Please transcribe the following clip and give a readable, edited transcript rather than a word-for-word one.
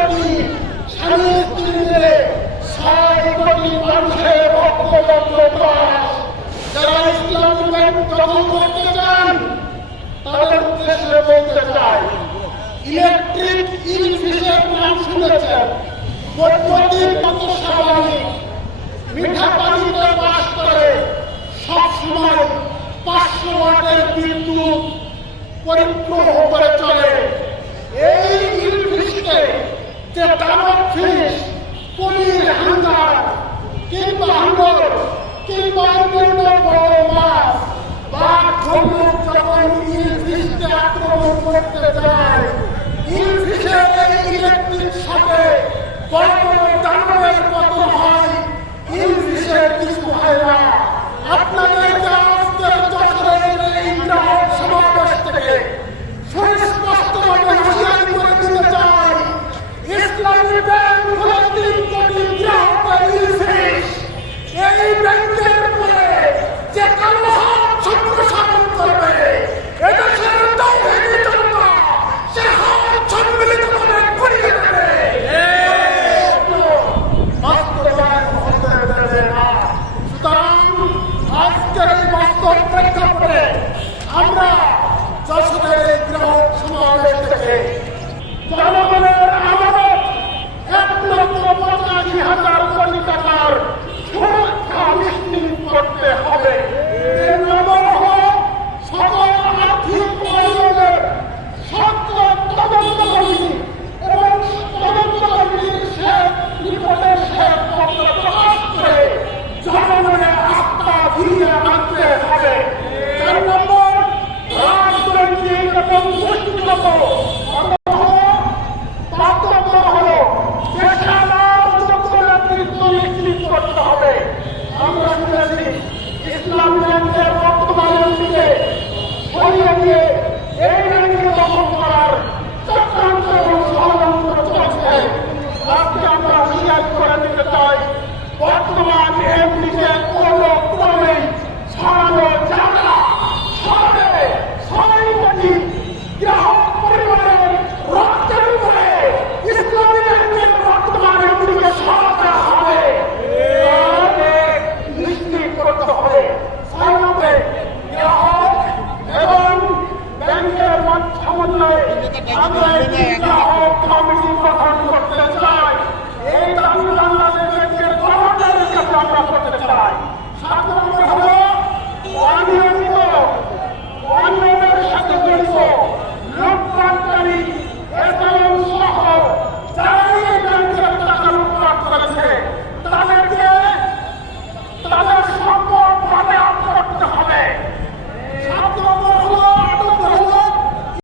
কোটি স্বামী স্ত্রী মিলে 6 কোটি মানুষের ঐক্যবদ্ধ যারা ইসলামী ব্যাংক দখল করতে চান তাদের উদ্দেশ্যে বলতে চাই, ইলেকট্রিক ইলফিশের নাম শুনেছেন। বৈদ্যুতিক মতো স্বাভাবিক মিঠা পানিতে বাস করে, সবসময় 500 ওয়াটের বিদ্যুৎ পরিপূর্ণ করে চলে। এই ইলফিশকে যে দানব ফিশ, কুমির, হাঙ্গার কিংবা হাঙ্গর কিংবা অন্যান্য বড় মাছ বা ধনুক যখন ইলফিশকে আক্রমণ করতে যায়, ইলফিশের এই ইলেকট্রিক শকে বড় বড় দানবের পতন হয়, ইলফিশের কিছু হয় না। আপনাদেরকে আজকের যশোরের এই গ্রাহক সমাবেশ থেকে সুস্পষ্টভাবে হুঁশিয়ারি করে দিতে চাই, ইসলামী ব্যাংক হলো 3 কোটি গ্রাহকের ইলফিশ। এই ব্যাংকের উপরে যে কালো হাত সম্প্রসারণ করবে, এদেশের তাওহীদি জনতা সে হাত সম্মিলিতভাবে ঘুরিয়ে দেবে, বাস্তবায়ন হতে দেবে না। সুতরাং আজকের এই বাস্তব প্রেক্ষাপটে আমরা যশোরের এই গ্রাহক সমাবেশ থেকে জনগণের আমানত 1,85,000 কোটি টাকার সুরক্ষা নিশ্চিত করতে হবে। সকল আর্থিক অনিয়মের তদন্ত কমিটি এবং তদন্ত কমিটির রিপোর্টের পত্র প্রকাশ করে জনগণের আস্থা ফিরিয়ে আনতে হবে। 4 নম্বর, রাজনৈতিক এবং গোষ্ঠীগত বাস্তব হলো দেশের যোগ্য নেতৃত্ব নিশ্চিত করতে হবে। আমরা শুনেছি ইসলামী ব্যাংকের বর্তমানের দিকে সরিয়ে দিয়ে এই ব্যাংকে দখল করার চক্রান্ত এবং ষড়যন্ত্র চলছে। আজকে আমরা হুঁশিয়ারি করে দিতে চাই, বর্তমান এমপিকে কোনো ক্রমেই সরানো যাবে না। সরালে 6 কোটি গ্রাহক পরিবারের রক্তের উপরে ইসলামী ব্যাংকের বর্তমান এমপিকে সরাতে হবে, নিশ্চিত করতে হবে। 6 নম্বরে গ্রাহক এবং ব্যাংকের সমন্বয়ে আমরা